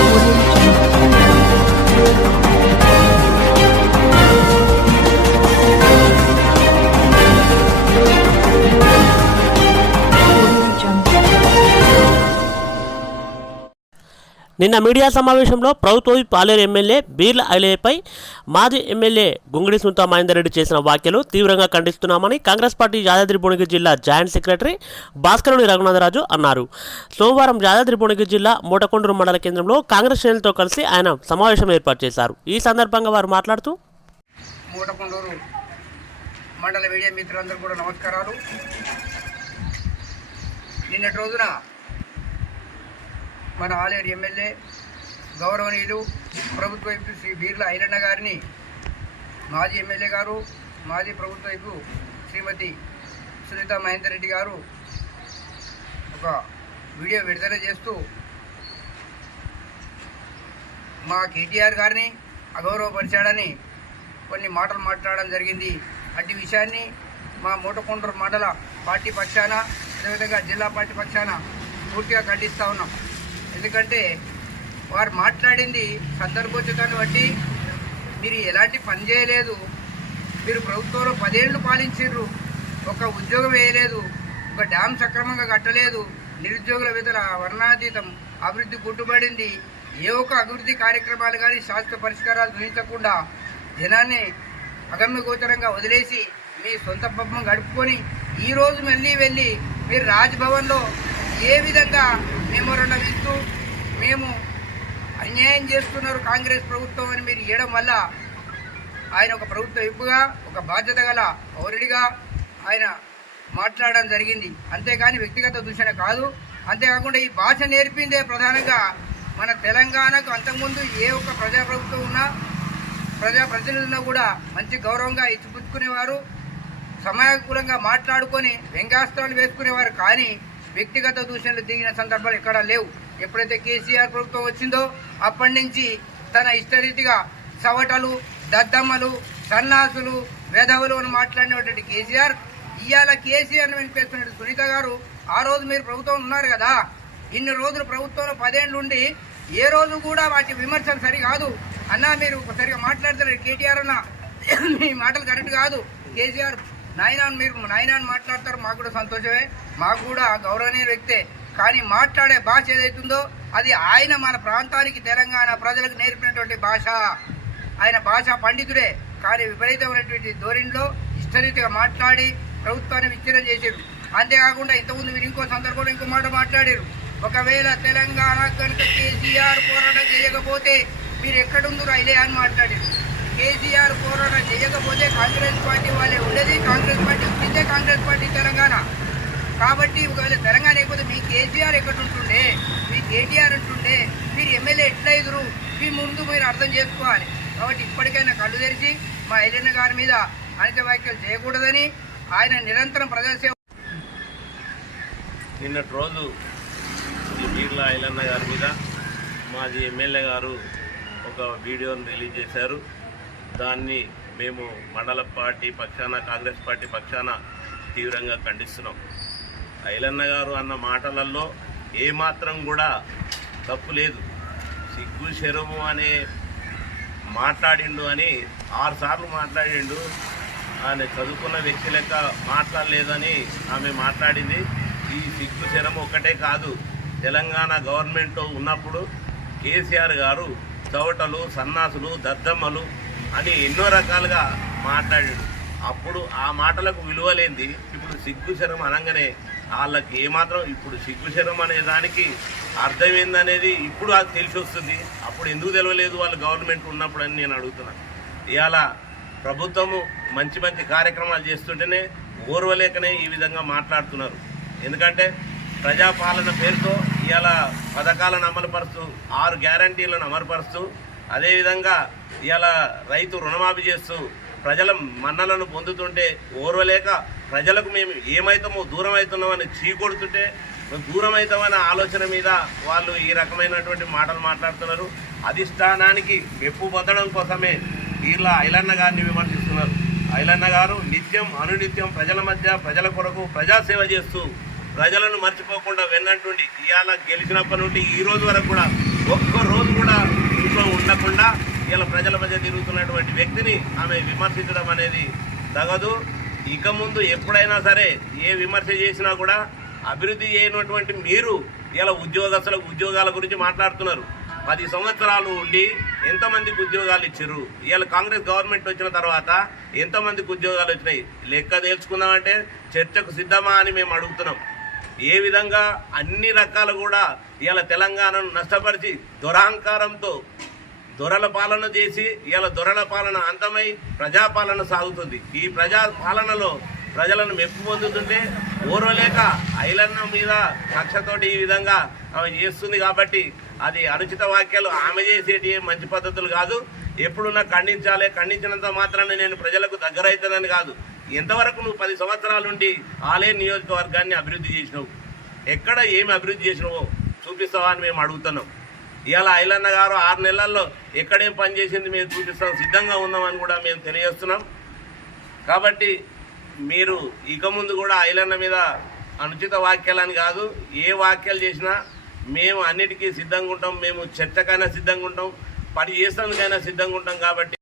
我 నిన్న మీడియా సమావేశంలో ప్రభుత్వ పాలేరు ఎమ్మెల్యే బీర్ల ఐలయ్యపై మాజీ ఎమ్మెల్యే గుంగిడి సుంతా మహేందర్రెడ్డి చేసిన వ్యాఖ్యలు తీవ్రంగా ఖండిస్తున్నామని కాంగ్రెస్ పార్టీ యాదాద్రి భువనగిరి జిల్లా జాయింట్ సెక్రటరీ భాస్కరుని రఘునాథరాజు అన్నారు. సోమవారం యాదాద్రి భువనగిరి జిల్లా మూటకొండూరు మండల కేంద్రంలో కాంగ్రెస్ శ్రేణులతో కలిసి ఆయన సమావేశం ఏర్పాటు చేశారు. ఈ సందర్భంగా వారు మాట్లాడుతూ మూటకొండూరు మండల మీడియా మిత్రులందరూ కూడా నమస్కారాలు. నిన్నటి రోజున మన ఆలేరు ఎమ్మెల్యే గౌరవనీయులు ప్రభుత్వ వైపు శ్రీ బీర్ల ఐరన్న గారిని మాజీ ఎమ్మెల్యే గారు మాజీ ప్రభుత్వ వైపు శ్రీమతి సునీత మహేందర్ రెడ్డి గారు ఒక వీడియో విడుదల చేస్తూ మా కేటీఆర్ గారిని అగౌరవపరిచాడని కొన్ని మాటలు మాట్లాడడం జరిగింది. అట్టి విషయాన్ని మా మూటకొండూరు మండల పార్టీ పక్షాన అదేవిధంగా జిల్లా పార్టీ పక్షాన పూర్తిగా ఖండిస్తూ ఉన్నాం. ఎందుకంటే వారు మాట్లాడింది సందర్భోచితాన్ని బట్టి మీరు ఎలాంటి పని చేయలేదు. మీరు ప్రభుత్వంలో పదేళ్ళు పాలించారు ఒక ఉద్యోగం వేయలేదు. ఒక డ్యామ్ సక్రమంగా కట్టలేదు. నిరుద్యోగుల విధుల వర్ణాతీతం అభివృద్ధి గుట్టుబడింది. ఏ ఒక్క అభివృద్ధి కార్యక్రమాలు కానీ శాశ్వత పరిష్కారాలు చూపించకుండా జనాన్ని అగమ్యగోచరంగా వదిలేసి మీ సొంత పబ్బం గడుపుకొని ఈ రోజు మళ్ళీ వెళ్ళి మీరు రాజ్భవన్లో ఏ విధంగా మేము అన్యాయం చేస్తున్నారు కాంగ్రెస్ ప్రభుత్వం అని మీరు ఇవ్వడం వల్ల ఆయన ఒక ప్రభుత్వ ఇప్పుగా ఒక బాధ్యత గల పౌరుడిగా ఆయన మాట్లాడడం జరిగింది. అంతేకాని వ్యక్తిగత దూషణ కాదు. అంతేకాకుండా ఈ భాష నేర్పిందే ప్రధానంగా మన తెలంగాణకు అంతకుముందు ఏ ఒక్క ప్రజాప్రభుత్వం ఉన్నా ప్రజాప్రతినిధులను కూడా మంచి గౌరవంగా ఇచ్చిపుచ్చుకునేవారు సమయానుకూలంగా మాట్లాడుకొని వ్యంగ్యాస్త్రాలు వేసుకునేవారు. కానీ వ్యక్తిగత దూషణలు దిగిన సందర్భాలు ఎక్కడా లేవు. ఎప్పుడైతే కేసీఆర్ ప్రభుత్వం వచ్చిందో అప్పటి నుంచి తన ఇష్టరీతిగా సవటలు దద్దమ్మలు సన్నాసులు వెధవులు అని మాట్లాడినటువంటి కేసీఆర్ ఇవాళ కేసీఆర్ వినిపిస్తున్న సునీత గారు ఆ రోజు మీరు ప్రభుత్వం ఉన్నారు కదా. ఇన్ని రోజులు ప్రభుత్వంలో పదేళ్ళు ఉండి ఏ రోజు కూడా వాటి విమర్శలు సరికాదు అన్నా మీరు సరిగా మాట్లాడతారు కేటీఆర్ అన్న మీ మాటలు కరెక్ట్ కాదు. కేసీఆర్ నాయన మీరు నాయన మాట్లాడతారు. మాకు కూడా సంతోషమే. మాకు కూడా గౌరవనీయ వ్యక్తే. కానీ మాట్లాడే భాష ఏదైతుందో అది ఆయన మన ప్రాంతానికి తెలంగాణ ప్రజలకు నేర్పినటువంటి భాష. ఆయన భాష పండితుడే. కానీ విపరీతమైనటువంటి ధోరణిలో ఇష్టరీతిగా మాట్లాడి ప్రభుత్వాన్ని విచ్ఛిన్నం చేశారు అంతేకాకుండా ఇంతకుముందు మీరు ఇంకో సందర్భంలో ఇంకో మాట మాట్లాడారు. ఒకవేళ తెలంగాణ కనుక కేసీఆర్ పోరాటం చేయకపోతే మీరు ఎక్కడుందో అయిలే అని మాట్లాడారు. కేసీఆర్ పోరాటం చేయకపోతే కాంగ్రెస్ పార్టీ వాళ్ళే ఉండేది కాంగ్రెస్ పార్టీ ఉంటే కాంగ్రెస్ పార్టీ తెలంగాణ. కాబట్టి ఒకవేళ తెలంగాణ లేకపోతే మీ కేసీఆర్ ఎక్కడ ఉంటుండే? మీ కేటీఆర్ ఉంటుండే. మీరు ఎమ్మెల్యే ఎట్లా ఎదురు? మీ ముందు మీరు అర్థం చేసుకోవాలి. కాబట్టి ఇప్పటికైనా కళ్ళు తెరిచి మా ఐలన్న గారి మీద అనిత వ్యాఖ్యలు చేయకూడదని ఆయన నిరంతరం ప్రజాసేవ నిన్నటి రోజు ఈ బీర్లా ఐలన్న గారి మీద మాజీ ఎమ్మెల్యే గారు ఒక వీడియోను రిలీజ్ చేశారు. దాన్ని మేము మండల పార్టీ పక్షాన కాంగ్రెస్ పార్టీ పక్షాన తీవ్రంగా ఖండిస్తున్నాం. ఐలన్న గారు అన్న మాటలలో ఏమాత్రం కూడా తప్పు లేదు. సిగ్గు శరము అనే మాట్లాడిండు అని ఆరు సార్లు మాట్లాడిండు. ఆయన చదువుకున్న వ్యక్తి లెక్క మాట్లాడలేదని ఆమె మాట్లాడింది. ఈ సిగ్గు శరం ఒక్కటే కాదు తెలంగాణ గవర్నమెంట్ ఉన్నప్పుడు కేసీఆర్ గారు చవటలు సన్నాసులు దద్దమ్మలు అని ఎన్నో రకాలుగా మాట్లాడాడు. అప్పుడు ఆ మాటలకు విలువలేంది ఇప్పుడు సిగ్గు శరం అనగానే వాళ్ళకి ఏమాత్రం ఇప్పుడు సిగ్గుశరం అనే దానికి అర్థం ఏందనేది ఇప్పుడు అది తెలిసి వస్తుంది అప్పుడు ఎందుకు తెలియలేదు వాళ్ళు గవర్నమెంట్ ఉన్నప్పుడు అని నేను అడుగుతున్నాను ఇవాళ ప్రభుత్వము మంచి మంచి కార్యక్రమాలు చేస్తుంటేనే ఓర్వలేకనే ఈ విధంగా మాట్లాడుతున్నారు. ఎందుకంటే ప్రజాపాలన పేరుతో ఇవాళ పథకాలను అమలుపరుస్తూ ఆరు గ్యారంటీలను అమలుపరుస్తూ అదేవిధంగా ఇవాళ రైతు రుణమాఫీ చేస్తూ ప్రజల మన్నలను పొందుతుంటే ఓర్వలేక ప్రజలకు మేము ఏమైతామో దూరం అవుతున్నామని చీకొడుతుంటే దూరం అవుతామనే ఆలోచన మీద వాళ్ళు ఈ రకమైనటువంటి మాటలు మాట్లాడుతున్నారు. అధిష్టానానికి మెప్పు పొందడం కోసమే వీళ్ళ ఐలన్న గారిని విమర్శిస్తున్నారు. ఐలన్న గారు నిత్యం అనునిత్యం ప్రజల మధ్య ప్రజల కొరకు ప్రజాసేవ చేస్తూ ప్రజలను మర్చిపోకుండా వెన్నంటుండి ఇవాళ గెలిచినప్పటి నుండి ఈ రోజు వరకు కూడా ఒక్క రోజు కూడా ఇంట్లో ఉండకుండా ఇలా ప్రజల మధ్య తిరుగుతున్నటువంటి వ్యక్తిని ఆమె విమర్శించడం అనేది తగదు. ఇక ముందు ఎప్పుడైనా సరే ఏ విమర్శ చేసినా కూడా అభివృద్ధి చేయనటువంటి మీరు ఇలా ఉద్యోగస్తులకు ఉద్యోగాల గురించి మాట్లాడుతున్నారు. పది సంవత్సరాలు ఉండి ఎంతమందికి ఉద్యోగాలు ఇచ్చారు ఇవాళ కాంగ్రెస్ గవర్నమెంట్ వచ్చిన తర్వాత ఎంతమందికి ఉద్యోగాలు వచ్చినాయి? లెక్క తేల్చుకుందామంటే చర్చకు సిద్ధమా అని మేము అడుగుతున్నాం. ఏ విధంగా అన్ని రకాలు కూడా ఇవాళ తెలంగాణను నష్టపరిచి దురహంకారంతో దొరల పాలన చేసి ఇలా దొరల పాలన అంతమై ప్రజాపాలన సాగుతుంది. ఈ ప్రజా పాలనలో ప్రజలను మెప్పు పొందుతుంటే ఓర్వలేక ఐలన్న మీద కక్షతోటి ఈ విధంగా ఆమె చేస్తుంది కాబట్టి అది అనుచిత వాక్యాలు ఆమె చేసేటి మంచి పద్ధతులు కాదు. ఎప్పుడున్నా ఖండించాలి ఖండించినంత మాత్రాన్ని నేను ప్రజలకు దగ్గర అవుతానని కాదు. ఎంతవరకు నువ్వు పది సంవత్సరాల నుండి ఆలయ నియోజకవర్గాన్ని అభివృద్ధి చేసినావు? ఎక్కడ ఏమి అభివృద్ధి చేసినావో చూపిస్తావా అని మేము అడుగుతున్నాం. ఇవాళ ఐలన్న గారు ఆరు నెలల్లో ఎక్కడేం పని చేసింది మేము చూపిస్తాం సిద్ధంగా ఉన్నామని కూడా మేము తెలియజేస్తున్నాం. కాబట్టి మీరు ఇక ముందు కూడా ఐలన్న మీద అనుచిత వాక్యాలని కాదు ఏ వాక్యాలు చేసినా మేము అన్నిటికీ సిద్ధంగా ఉంటాం మేము చర్చకైనా సిద్ధంగా ఉంటాం పని చేసేందుకైనా సిద్ధంగా ఉంటాం కాబట్టి